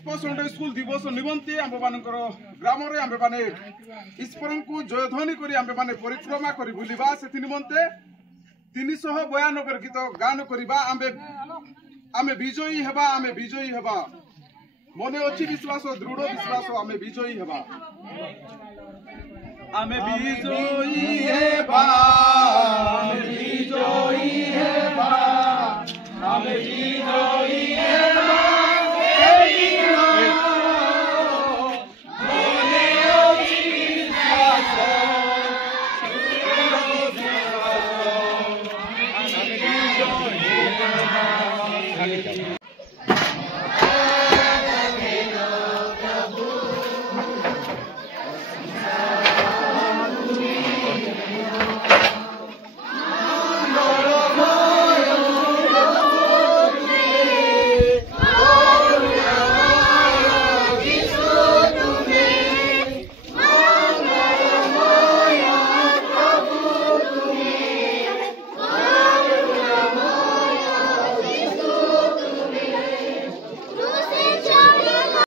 इस्प Sunday school दिवस निमंते आम मानकर ग्राम आम मैंने ईश्वर को जयध्वनि कर आम मैंने परिक्रमा कर बुलवा से निमंते 392 गीत गान करवा आम विजयी हेबा आम विजयी हेबा मने अच्छी विश्वास दृढ़ विश्वास आम विजयी हेबा आम विजयी हेबा आम विजयी हेबा आम विजयी हेबा आगे